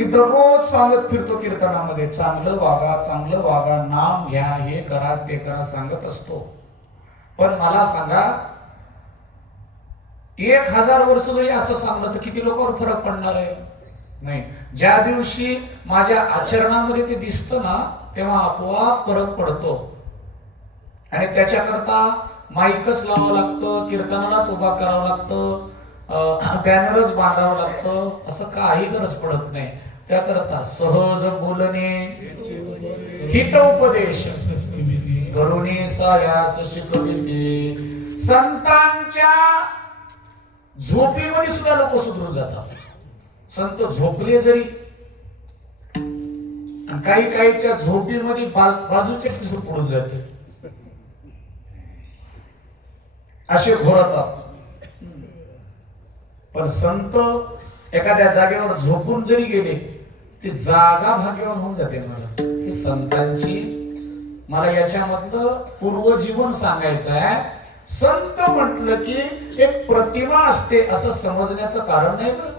मी दररोज सांगत फिरतो कीर्तनामध्ये, चांगलं वागा, चांगलं वागा, नाम घ्या, हे करा ते करा सांगत असतो. पण मला सांगा, 1000 वर्ष जरी असं सांगलं तर किती लोकांवर फरक पडणार आहे? नाही. ज्या दिवशी माझ्या आचरणामध्ये ते दिसतं ना, तेव्हा आपोआप फरक पडतो. आणि त्याच्याकरता माईकच लावावं लागतं, कीर्तनालाच उभा करावं लागतं, बॅनरच बांधावं लागतं, असं काही गरज पडत नाही. त्याकरता सहज बोलणे, हित उपदेश करुणी सायास शिकविते. संतांच्या झोपीमध्ये सुद्धा लोक सुधरून जातात. संत झोपले जरी, काही काहीच्या झोपीमध्ये बाजूचे पिसून पडून जाते, असे घोरतात. पण संत एखाद्या जागेवर झोपून जरी गेले, ती जागा भाग्यवान होऊन जाते. महाराज, ही संतांची, मला याच्यामधलं पूर्वजीवन सांगायचं आहे. संत म्हटलं की एक प्रतिमा असते असं समजण्याचं कारण नाही बरं.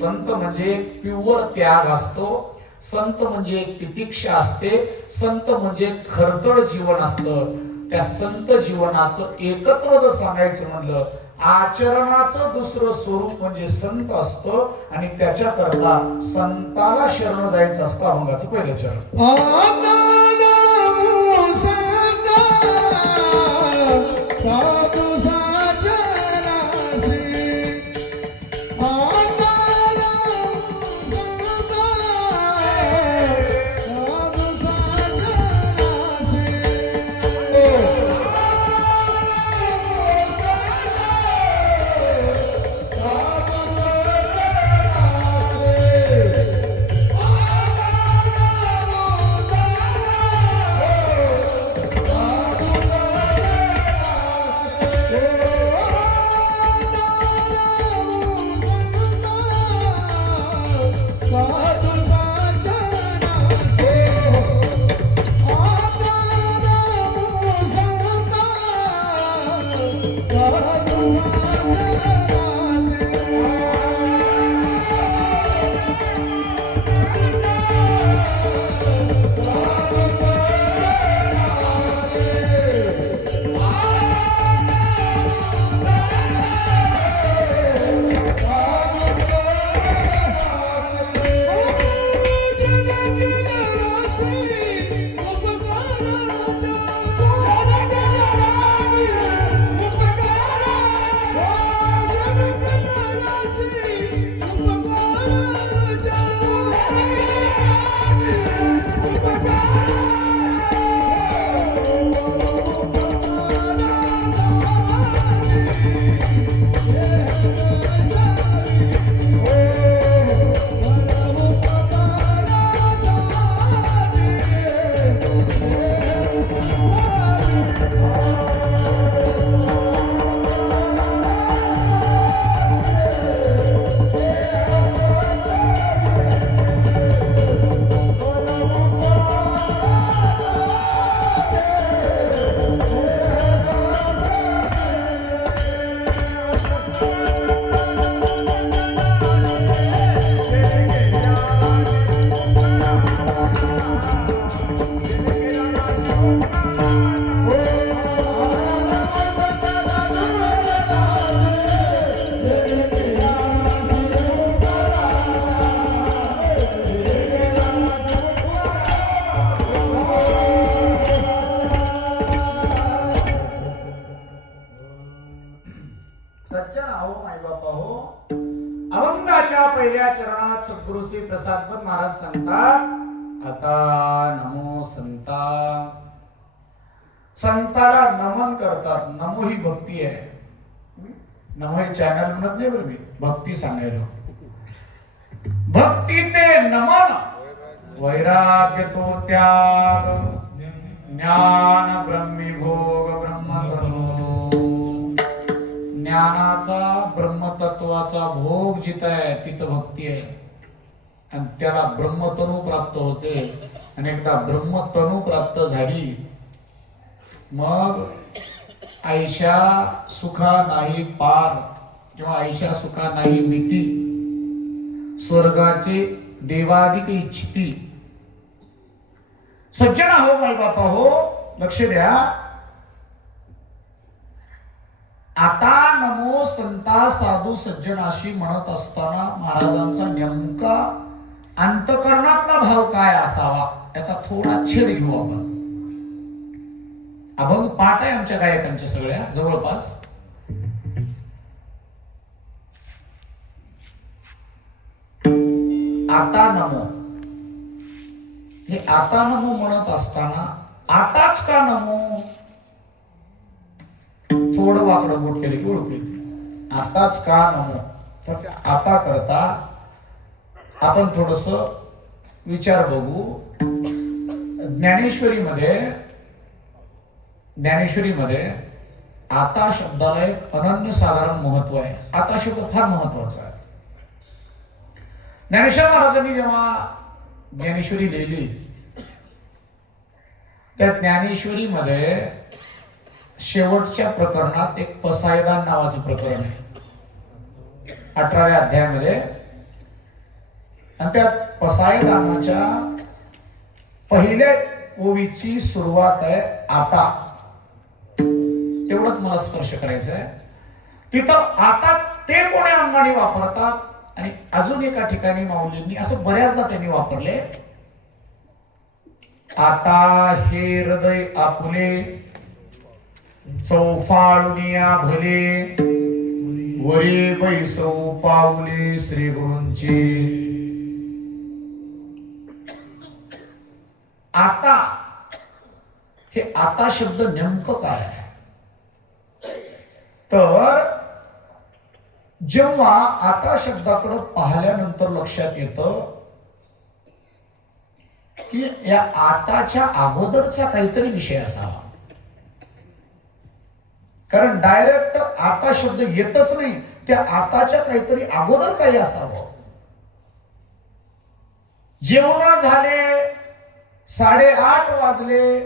संत म्हणजे प्युअर त्याग असतो, संत म्हणजे तितिक्षा असते, संत म्हणजे खरतळ जीवन असतं. त्या संत जीवनाचं एकत्व जर सांगायचं म्हणलं, आचरणाचं दुसरं स्वरूप म्हणजे संत असतं. आणि त्याच्याकरता संताला शरण जायचं असतं. अभंगाचं पहिलं चरण. पहिल्या चरणात सद्गुरु श्री प्रसादपंत महाराज सांगतात, आता नमो संता. संताला नमन करतात. नमो ही भक्ती आहे. नमो हे चॅनल म्हणत नाही बरं, मी भक्ती सांगायला. भक्ती ते नमन, वैराग्य तो त्याग, ज्ञान ब्रह्मीभोग ब्रह्मतनु. ज्ञानाचा ब्रह्मतत्वाचा भोग जिथं आहे तिथं भक्ती आहे. आणि त्याला ब्रह्मतनु प्राप्त होते. आणि एकदा ब्रह्मतनु प्राप्त झाली मग ऐशा सुखा नाही पार किंवा ऐशा सुखा नाही मिती. स्वर्गाचे देवादिक इच्छिती. सज्जन हो माई बापा हो, लक्ष द्या. आता नमो संता साधू सज्जनाशी म्हणत असताना महाराजांचा नेमका अंतकरणातला भाव काय असावा याचा थोडा छेद घेऊ आपण. अभंग पाठ आहे आमच्या गायकांच्या सगळ्या जवळपास. आता नमो, हे आता नमो म्हणत असताना आताच का नमो थोडं वाकडं बोट केलं की ओळखू येते. आताच का नमो, तर आता करता आपण थोडस विचार बघू. ज्ञानेश्वरीमध्ये आता शब्दाला एक अनन्यसाधारण महत्व आहे. आता शब्द फार महत्वाचा आहे. ज्ञानेश्वर महाराजांनी जेव्हा ज्ञानेश्वरी लिहिली, त्या ज्ञानेश्वरीमध्ये शेवटच्या प्रकरणात एक पसायदान नावाचं प्रकरण आहे 18व्या अध्यायामध्ये. आणि त्या पसायदानाच्या पहिल्या ओवीची सुरुवात आहे आता. तेवढंच मला स्पर्श करायचं आहे. तिथं आता ते कोण्या अंगाने वापरतात आणि अजून एका ठिकाणी माऊलींनी असं बऱ्याचदा त्यांनी वापरले. आता हे हृदय आपुले चौफाळुनिया भले वरी बैसौ पाऊले श्री गुरूंची. आता हे आता शब्द नेमकं काय आहे, तर जेव्हा आता शब्दाकडे पाहिल्यानंतर लक्षात येतं की या आताच्या अगोदरचा काहीतरी विषय असावा. कारण डायरेक्ट आता शब्द येतच नाही, त्या आताच्या काहीतरी अगोदर काही असावं. जेवण झाले, 8:30 वाजले,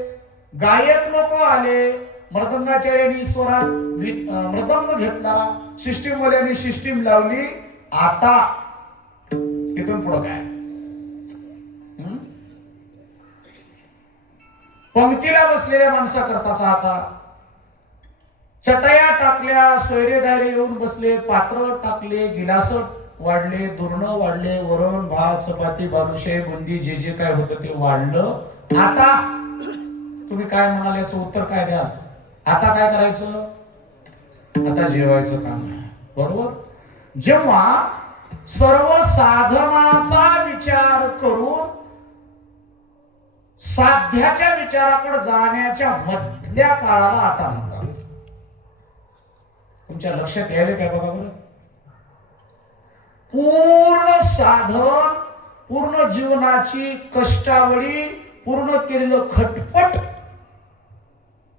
गायक लोक आले, मृदंगाचार्यांनी स्वरात मृदंग घेतला, सिस्टीम वाल्यांनी सिस्टीम लावली. आता इथून पुढे काय, पंक्तीला बसलेल्या माणसा करताचा आता, चटया टाकल्या, सोयरेदारी येऊन बसले, पात्र टाकले, गिलास वाढले, दुर्ण वाढले, वरण भात चपाती बालुशाही बुंदी जे जे काय होतं ते वाढलं. आता तुम्ही काय म्हणाल याचं उत्तर काय द्याल? आता काय करायचं? आता जेवायचं काम आहे, बरोबर. जेव्हा सर्व साधनाचा विचार करून साध्याच्या विचाराकडे जाण्याच्या मधल्या काळाला आता म्हणतात. तुमच्या लक्षात यायला काय बघा बरं. पूर्ण साधन, पूर्ण जीवनाची कष्टावळी, पूर्ण केलेलं खटपट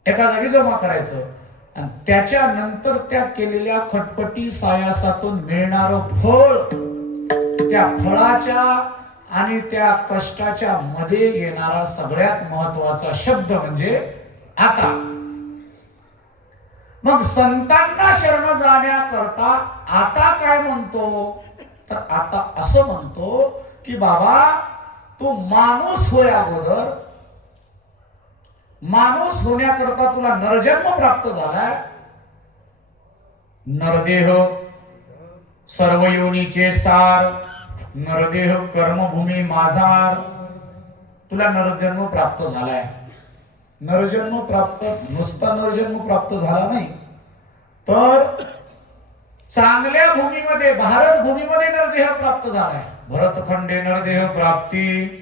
एका जागी जमा करायचं आणि त्याच्यानंतर त्या केलेल्या खटपटी सायासातून मिळणारं फळ, त्या फळाच्या आणि त्या कष्टाच्या मध्ये येणारा सगळ्यात महत्वाचा शब्द म्हणजे आता. मग संतांना शरण जाण्याकरता आता काय म्हणतो, तर आता असं म्हणतो की बाबा तू माणूस होय अगोदर, माणूस होण्याकरता तुला नरजन्म प्राप्त झालाय. नरदेह सर्व योनीचे सार, नरदेह कर्मभूमी माझार. तुला नरजन्म प्राप्त झालाय. नरजन्म प्राप्त, नुसता नरजन्म प्राप्त झाला नाही, तर चांगल्या भूमीमध्ये, भारत भूमीमध्ये नरदेह प्राप्त झालाय. भरतखंडे नरदेह प्राप्ती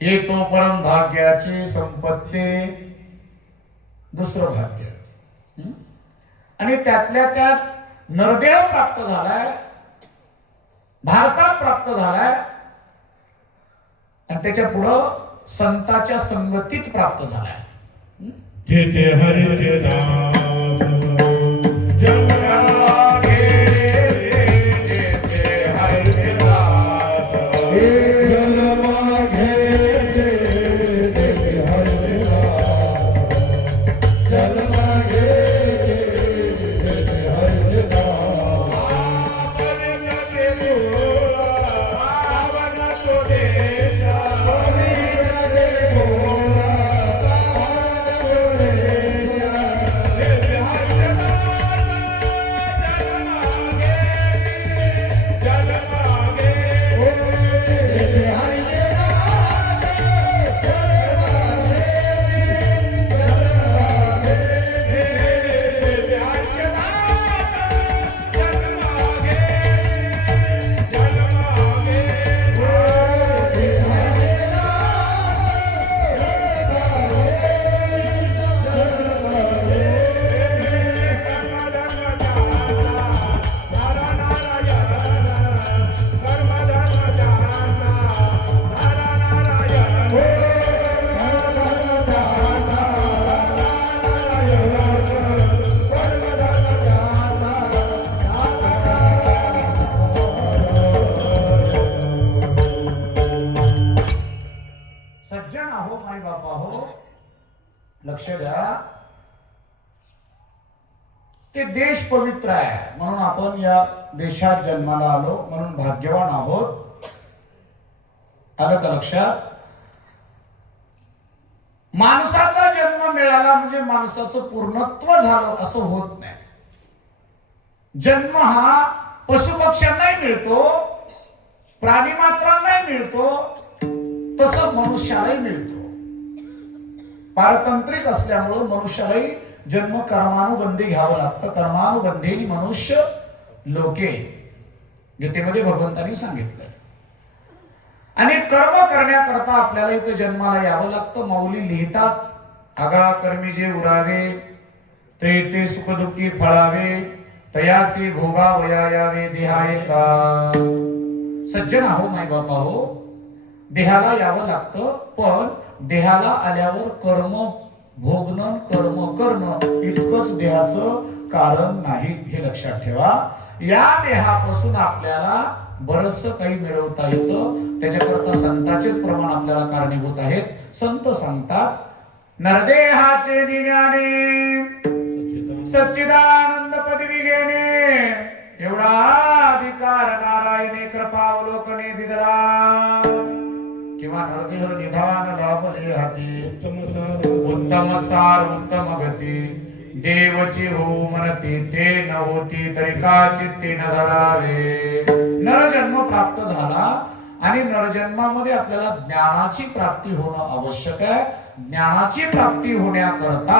येतो परम भाग्याची संपत्ती, दुसरं भाग्य. आणि त्यातल्या त्यात नरदेह प्राप्त झालाय, भारतात प्राप्त झालाय, आणि त्याच्या पुढं संताच्या संगतीत प्राप्त झालाय. जेते हरिचे दास जन्मा घे, जेते हरिचे दास जन्मा घे, जेते हरिचे दास जन्मा घे, जेते हरिचे दास. आवनते तुला, आवनते माय बापा हो, लक्ष द्या. ते देश पवित्र आहे म्हणून आपण या देशात जन्माला आलो, म्हणून भाग्यवान आहोत. आलं का लक्षात? माणसाचा जन्म मिळाला म्हणजे माणसाचं पूर्णत्व झालं असं होत नाही. जन्म हा पशुपक्ष्यांनाही मिळतो, प्राणी मात्रांनाही मिळतो, तसं मनुष्यालाही मिळतो. पारतंत्रिक असल्यामुळं मनुष्यालाही जन्म कर्मानुबंधी घ्यावं लागतं. कर्मानुबंधीनी मनुष्य लोके, गीतेमध्ये भगवंतांनी सांगितलंय. आणि कर्म करण्याकरता आपल्याला इथं जन्माला यावं लागतं. माऊली लिहितात, आगा कर्मी जे उरावे ते ते सुखदुःखी फळावे, तयासी भोगा वया यावे देहाये का. सज्जन आहो माय बाबा हो, देहाला यावं लागतं, पण देहाला आल्यावर कर्म भोगणं कर्म करणं इतकंच देहाचं कारण नाही, हे लक्षात ठेवा. या देहापासून आपल्याला बरंच काही मिळवता येतं. त्याच्याकरता संतांचेच प्रमाण आपल्याला कारणीभूत आहेत. संत सांगतात, नरदेहाचे दिव्याने सच्चिदानंद पदवी घेणे, एवढा अधिकार नारायणे कृपावलोकने दिदरा. किंवा नरदेह निधान लाभले हाती, उत्तम सार उत्तम गती, देवची हो म्हणती ते न होती तरी का चित्ती न धरावे. नरजन्म प्राप्त झाला आणि नरजन्मामध्ये आपल्याला ज्ञानाची प्राप्ती होणं आवश्यक आहे. ज्ञानाची प्राप्ती होण्याकरता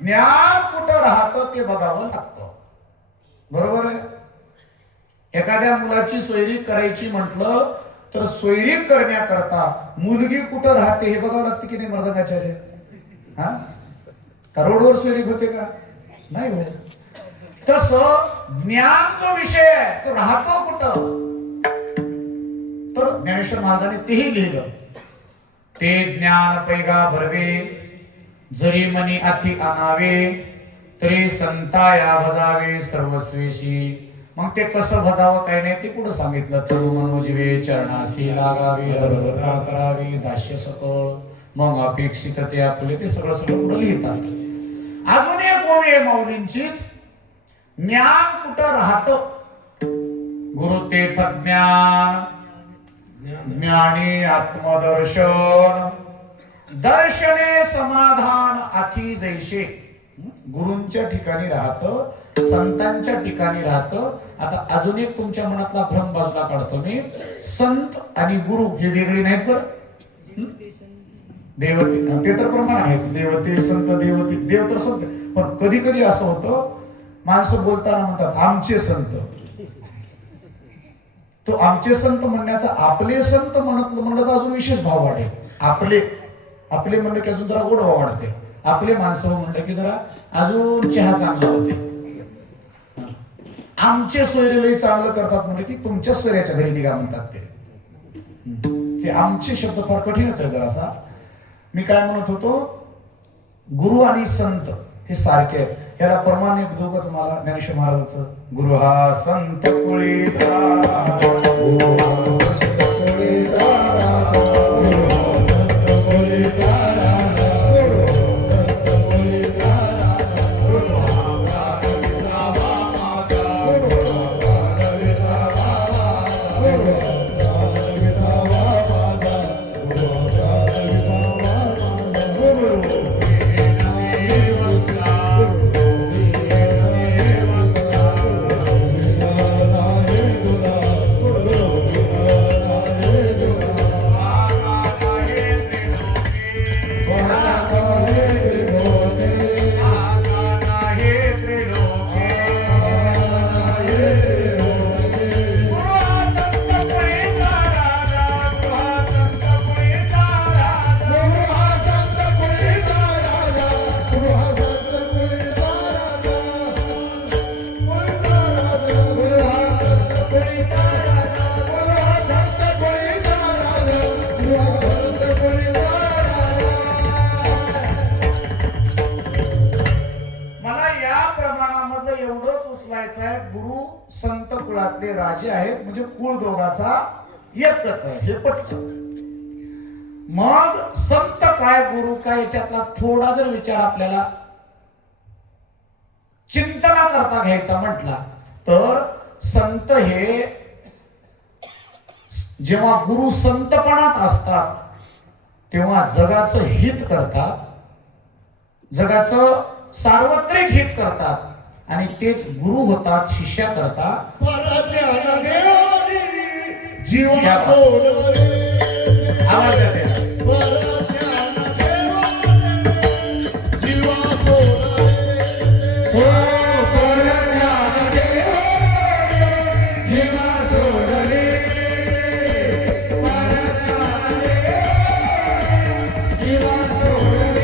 ज्ञान कुठं राहतं ते बघावं लागतं. बरोबर आहे. एखाद्या मुलाची सोयरी करायची म्हटलं तर सोयरी करण्याकरता मुलगी कुठं राहते हे बघावं लागते की नाही मर्दगाचार्य? हा, रोडवर सोयरी होते का? नाही होत. तसं ज्ञान जो विषय आहे तो राहतो कुठं? तर ज्ञानेश्वर महाराजांनी तेही लिहिलं, ते ज्ञान पैगा भरवे, जरी मनी अति आणावे, तरी संताया भजावे सर्वस्वेशी. मग ते कसं भजावं काय नाही ते पुढे सांगितलं. तनु मनोजीवे चरणाशी लागावे, हरहरा करावे दास्य सकळ, मग अपेक्षित ते आपले, ते सगळं पुढे लिहितात. अजून एक ओवी आहे माऊलींचीच, ज्ञान कुठं राहतं? गुरुतेथ ज्ञान, ज्ञानी आत्मदर्शन, दर्शने समाधान अति जैसे. गुरूंच्या ठिकाणी राहतं, संतांच्या ठिकाणी राहतं. आता अजून एक तुमच्या मनातला भ्रम बाजूला काढतो मी. संत आणि गुरु हे वेगळे नाहीत बरं. देवते ते तर प्रमाण आहेत, देवते संत देवते, देव तर संत. पण कधी कधी असं होतं, माणसं बोलताना म्हणतात आमचे संत. तो आमचे संत म्हणण्याचा आपले संत म्हणलं तर अजून विशेष भाव वाढेल. आपले आपले म्हणलं की अजून जरा गोडवा वाढते. आपले माणसं म्हणलं की जरा अजून चहा चांगला होते. आमचे सोयरेलाही चांगलं करतात म्हणजे की तुमच्या सोयऱ्याच्या घरी निघा म्हणतात ते आमचे शब्द फार कठीणच आहे जरासा. मी काय म्हणत होतो, गुरु आणि संत हे सारखे आहेत. याला प्रमाण एक दोघं तुम्हाला ज्ञानेश्वर महाराजांचं, गुरु हा संत कुळीचा, राजे आहेत म्हणजे कुळ दोघाचा एकच आहे, हे पटतं. मग संत काय गुरु काय याच्यातला थोडा जर विचार आपल्याला चिंतना करता घ्यायचा म्हटला तर संत हे जेव्हा गुरु संतपणात असतात तेव्हा जगाचं हित करतात, जगाचं सार्वत्रिक हित करतात आणि तेच गुरु होतात, शिष्या करतात. परज्ञान देवानी जीवा सोडले आवाज येते. परज्ञान देवानी जीवा सोडले हो परज्ञान देवानी जीवा सोडले, परज्ञान देवानी जीवा सोडले.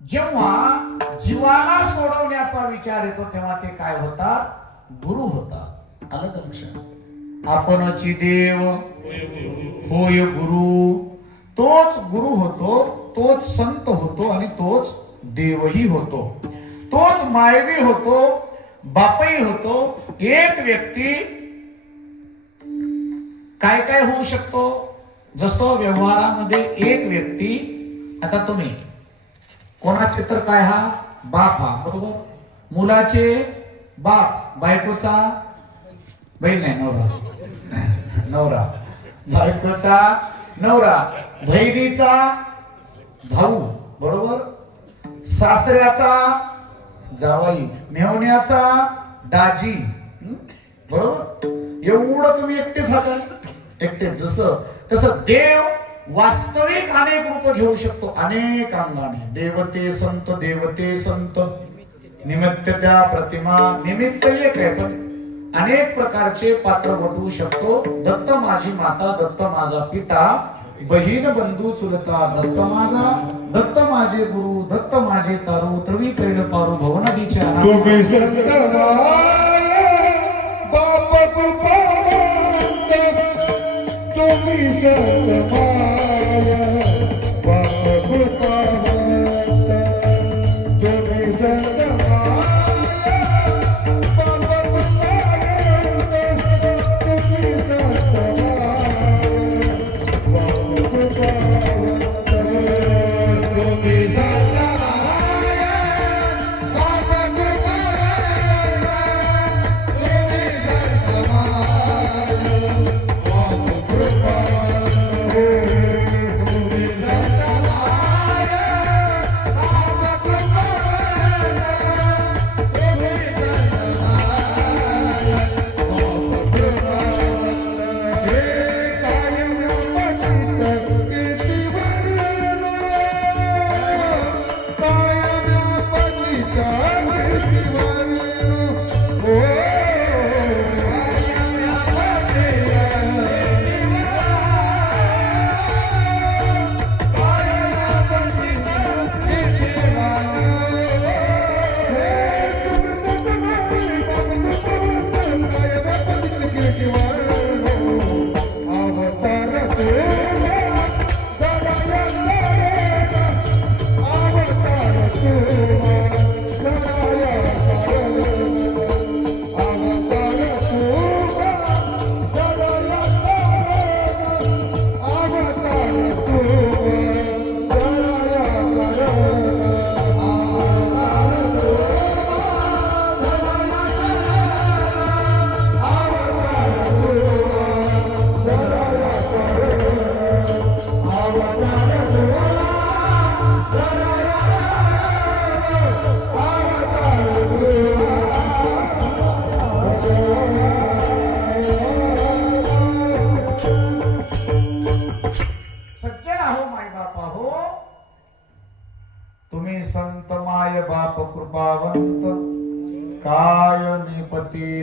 जेव्हा जीवाला सोडवण्याचा विचार येतो तेव्हा ते काय होतात? गुरु होतात. आलं का लक्षात? आपणची देव होय गुरु. तोच गुरु होतो, तोच संत होतो आणि तोच देवही होतो, तोच मायवी होतो, बापही होतो. एक व्यक्ती काय काय होऊ शकतो? जसं व्यवहारामध्ये एक व्यक्ती, आता तुम्ही कोणाचे तर काय हा बाप हा बरोबर, मुलाचे बाप, बायकोचा बहीण नाही नवरा, नवरा बायकोचा नवरा, बहिणीचा भाऊ बरोबर, सासऱ्याचा जावई, मेवण्याचा दाजी बरोबर. एवढं तुम्ही एकटेच हातात, एकटे. जसं तसं देव वास्तविक अनेक रूप घेऊ शकतो, अनेक अंगाने. देवते संत, देवते संत, निमित्त त्या प्रतिमा. निमित्त एक आहे पण अनेक प्रकारचे पात्र वटवू शकतो. दत्त माझी माता, दत्त माझा पिता, बहीण बंधू चुलता, दत्त माझा, दत्त माझे गुरु, दत्त माझे तारू, तवी प्रेम पारू भवनदीच्या. तुम्ही संत बाप कृपावंत, तुम्ही संत बाप कृपावंत, तुम्ही संत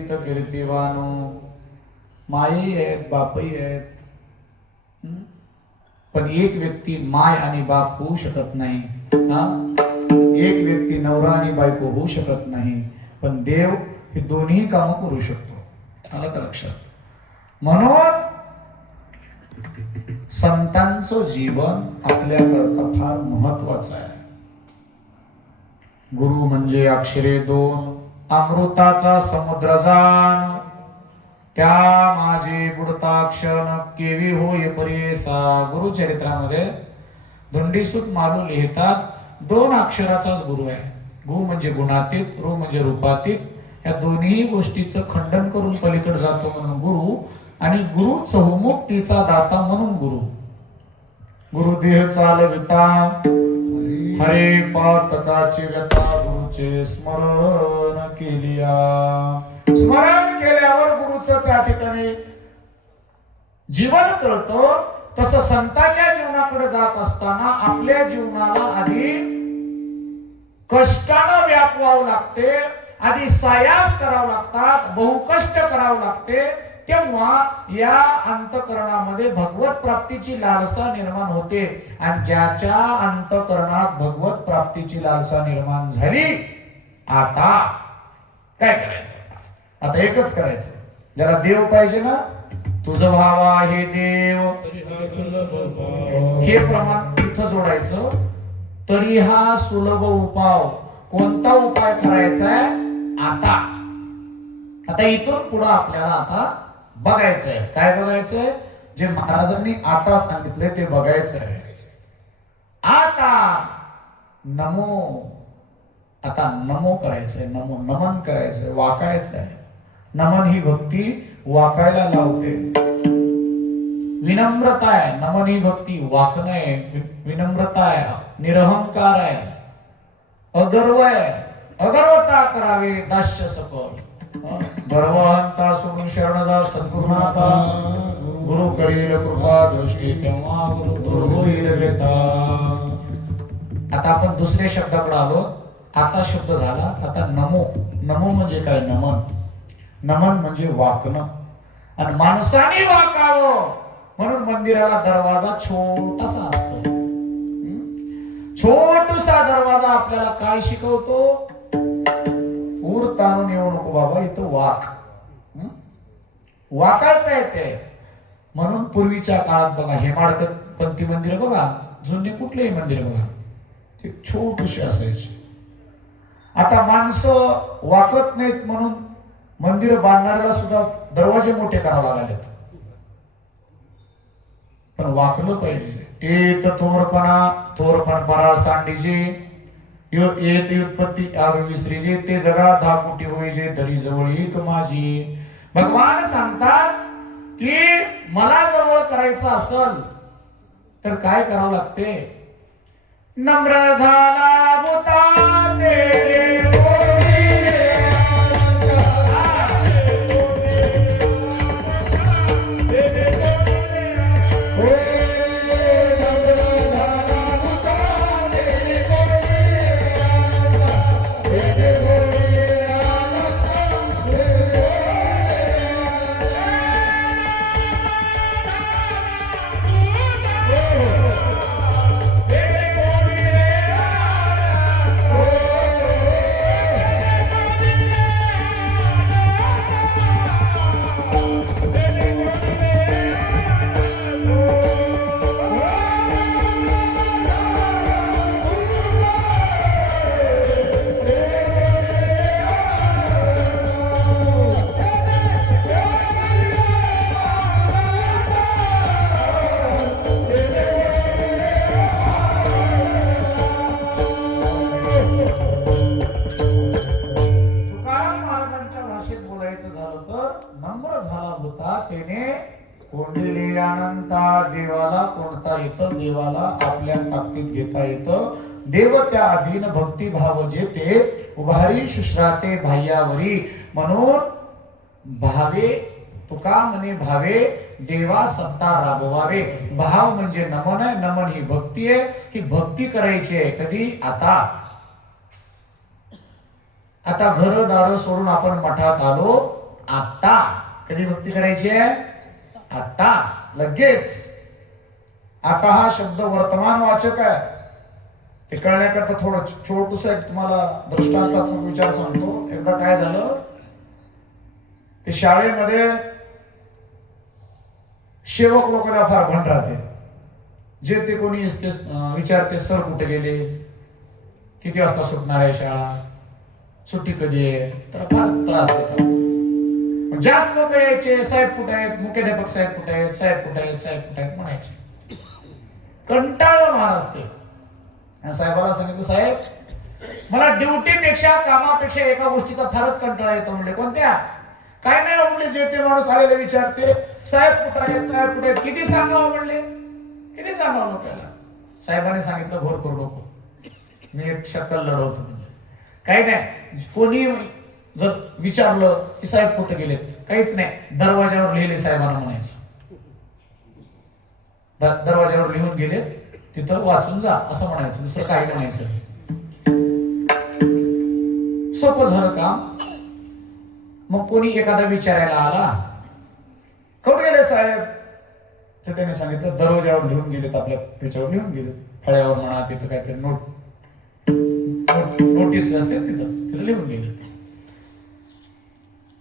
करीत कीर्तिवानो. माई आहेत, बापही आहेत. पण एक व्यक्ती माय आणि बाप होऊ शकत नाही. हा, एक व्यक्ती नवरा आणि बायको होऊ शकत नाही, पण देव हे दोन्ही काम करू शकतो. आलं का लक्षात? म्हणून संतांचं जीवन आपल्याकरता फार महत्वाचं आहे. गुरु म्हणजे अक्षरे दोन, अमृताचा समुद्र जाण. त्या माझे बुडताक्षण केवी होय परेसा. गुरुचरित्रामध्ये धोंडीसूत मालू लिहितात, दोन अक्षराचाच गुरु आहे. गु म्हणजे गुणातीत, रू म्हणजे रूपातीत. या दोन्ही गोष्टीचं खंडन करून पलीकडे जातो म्हणून गुरु, आणि गुरु चहुमुक्तीचा दाता म्हणून गुरु. गुरुदेह चालविता हरे पातकाची व्यथा. गुरुचे स्मरण केलिया. स्मरण केल्यावर गुरुचं त्या ठिकाणी जीवन कळतं. तसं संतांच्या जीवनाकडे जात असताना आपल्या जीवनाला आधी कष्टानं व्यापवावं लागते, आधी सायास करावं लागतात, बहुकष्ट करावं लागते. तेव्हा या अंतःकरणामध्ये भगवत प्राप्तीची लालसा निर्माण होते. आणि ज्याच्या अंतःकरणात भगवत प्राप्तीची लालसा निर्माण झाली, आता काय करायचं? आता एकच करायचं. ज्याला देव पाहिजे ना, तुझं भावा हे देव, हे प्रमाण इथं जोडायचं. तरी हा सुलभ उपाय. कोणता उपाय करायचा आहे? आता इथून पुढे आपल्याला आता बघायचंय. काय बघायचंय? जे महाराजांनी आता सांगितले ते बघायचंय. आता नमो, आता नमो करायचंय, नमो नमन करायचंय, वाकायचंय. नमन ही भक्ती वाकायला लावते. विनम्रता आहे, नमन ही भक्ती वाकणं आहे. विनम्रता आहे, निरहंकार आहे, अगर्व आहे. अगर्वता करावे दास्य सकल. गर्वहंता सोडून शरण जा सद्गुरुनाथा. गुरु करील कृपा दृष्टी तेव्हा गुरु होईल वेता. आता आपण दुसऱ्या शब्दाकडे आलो. आता शब्द झाला. आता नमो. नमो म्हणजे काय? नमन. नमन म्हणजे वाकणं. आणि माणसाने वाकावं म्हणून मंदिराला दरवाजा छोटासा असतो. छोटासा दरवाजा आपल्याला काय शिकवतो? ऊर ताणून येऊ नको बाबा, इथं वाक. वाकायचं आहे ते. म्हणून पूर्वीच्या काळात बघा, हेमाडपंथी मंदिर बघा, जुने कुठलेही मंदिर बघा, ते छोटीशी असायची. आता माणसं वाकत नाहीत म्हणून मंदिर बांधणाऱ्याला सुद्धा दरवाजे मोठे करावे लागले. पण वाकलं पाहिजे. येत थोरपण परा सांडीजे, येत उत्पत्ती आग विसरीजे, ते जगा धाकुटी होईजे, तरी जवळ एक माझी. भगवान सांगतात की मला जवळ करायचं असेल तर काय करावं लागते? नम्र झाला बुता तेरे देवाला आपल्या ताकदीत घेता येतं. देव त्या अधीन भक्ती भाव जेते उभारी शुश्राते बाह्यावरी. म्हणून भावे तुका म्हणे भावे देवा सत्ता राबवावे. भाव म्हणजे नमन आहे. नमन ही भक्ती आहे. ही भक्ती करायची आहे कधी? आता घरदार सोडून आपण मठात आलो. आता. कधी भक्ती करायची आहे? आता, लगेच. आता हा शब्द वर्तमान वाचक आहे. हे कळण्याकरता थोडं छोटूस एक तुम्हाला दृष्टांतात्मक विचार सांगतो. एकदा काय झालं, ते शाळेमध्ये सेवक लोकांना फार भंड राहते. जे ते कोणी विचारते, सर कुठे गेले, किती वाजता सुटणार आहे शाळा, सुट्टी कधी आहे, तर फार त्रास देतात. जास्त लोक यायचे, साहेब कुठे आहेत, मुख्याध्यापक साहेब कुठे आहेत, साहेब कुठे आहेत, साहेब कुठे आहेत म्हणायचे. कंटाळलं महाराज ते. साहेबाला सांगितलं, साहेब मला ड्युटीपेक्षा, कामापेक्षा एका गोष्टीचा फारच कंटाळा येतो म्हणले. कोणत्या? काय नाही म्हणले, जे ते माणूस आलेले विचारते, साहेब कुठे आहेत, साहेब कुठे आहेत, किती सांगावं म्हणले, किती सांगावं लोकांना. साहेबांनी सांगितलं, घोर करू नको, मी एक शक्कल लढवतो म्हणजे. काही नाही, कोणी जर विचारलं की साहेब कुठे गेले, काहीच नाही, दरवाजावर लिहिले साहेबांना म्हणायचं. दरवाजावर लिहून गेले, तिथं वाचून जा असं म्हणायचं, दुसरं काही म्हणायचं नाही. सोपं झालं काम. मग कोणी एखादा विचारायला आला, कुठे गेले साहेब, तर त्याने सांगितलं दरवाजावर लिहून गेलेत, आपल्या ह्याच्यावर लिहून गेले, फळ्यावर म्हणा, तिथं काहीतरी नोटीस असते तिथं लिहून गेले.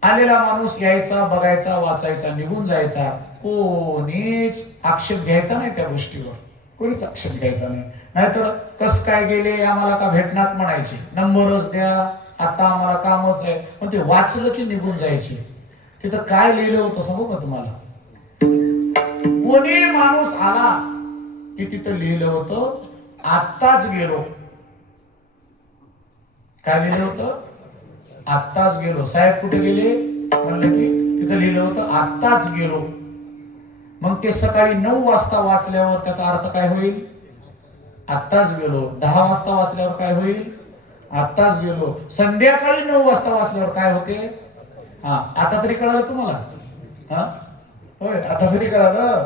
आलेला माणूस यायचा, बघायचा, वाचायचा, निघून जायचा. कोणीच आक्षेप घ्यायचा नाही त्या गोष्टीवर, कोणीच आक्षेप घ्यायचा नाही. नाहीतर कस काय गेले, आम्हाला का भेटणार म्हणायचे, नंबरच द्या, आता आम्हाला कामच आहे. पण ते वाचलं की निघून जायचे. तिथं काय लिहिलं होतं सांगू का तुम्हाला? कोणी माणूस आला की तिथं लिहिलं होतं, आत्ताच गेलो. काय लिहिलं होतं? आत्ताच गेलो. साहेब कुठे गेले म्हणलं की तिथं लिहिलं होतं, आत्ताच गेलो. मग ते सकाळी 9 वाजता वाचल्यावर त्याचा अर्थ काय होईल? आत्ताच गेलो. 10 वाजता वाचल्यावर काय होईल? आत्ताच गेलो. संध्याकाळी 9 वाजता वाचल्यावर काय होते? आता तरी कळालं तुम्हाला? होय, आता तरी कळालं.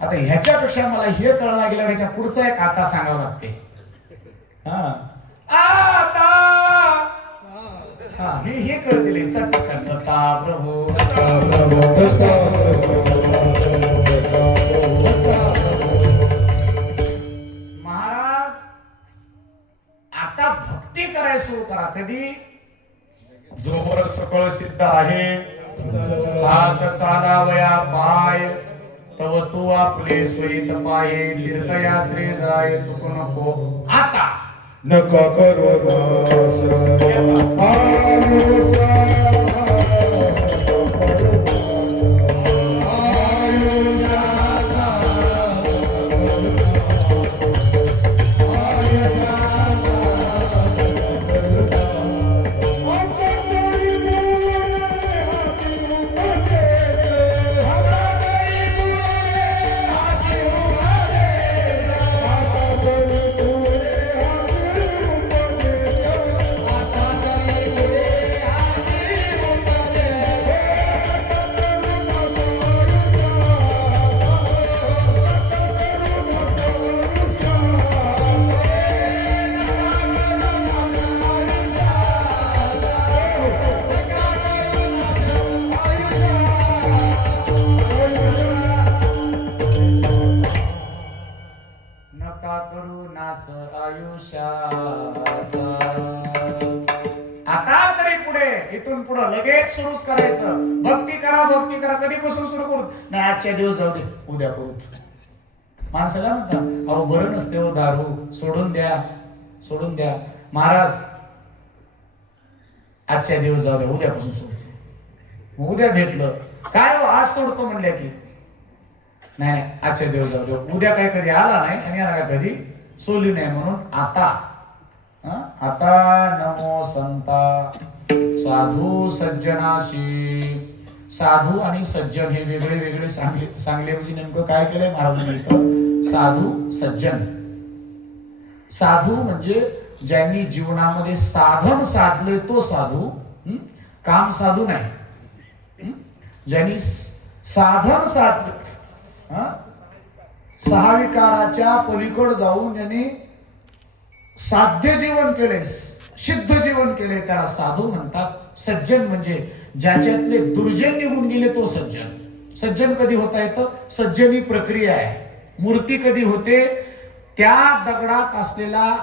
आता ह्याच्यापेक्षा मला हे कळलं गेल्यावर ह्याच्या पुढचा एक आता सांगावं लागते. हे कळतील प्रभू. महाराज आता भक्ती करायला सुरू करा. कधी? जोवर सकळ सिद्ध आहे, हात चालावया पाय, तव तू आपले स्वहित पाये, तीर्थयात्रे जाय चुकू नको. आता नका करू नास आयुष्याचा. आता तरी पुढे, इथून पुढे लगेच सुरूच करायचं. भक्ती करा, भक्ती करा. कधीपासून सुरू करू? नाही, आजच्या दिवस जाऊ दे, उद्या करू. माणसाला म्हणतात, अहो बरं नसते हो दारू, सोडून द्या, सोडून द्या. महाराज आजच्या दिवस जाऊ द्या, उद्यापासून सोडतो. उद्या भेटलं काय, आज सोडतो म्हणल्या की नाही, आजच्या दिवस जाऊ दे, उद्या काही कधी आला नाही आणि याला कधी सोडली नाही. म्हणून आता नमो संता साधू सज्जनाशी. साधू आणि सज्जन हे वेगळे वेगळे सांगले म्हणजे नेमकं काय केलंय महाराजांनी? साधू सज्जन. साधू म्हणजे ज्यांनी जीवनामध्ये साधन साधलंय तो साधू, काम साधू नाही. ज्यांनी साधन साधलं, सहा विकाराच्या पलीकड जाऊन त्यांनी साध्य जीवन केले, सिद्ध जीवन केले त्याला साधू म्हणतात. सज्जन म्हणजे ज्याच्यातले दुर्जन निघून गेले तो सज्जन. सज्जन कधी होता येतं? सज्जन ही प्रक्रिया आहे. मूर्ती कधी होते? त्या दगडात असलेला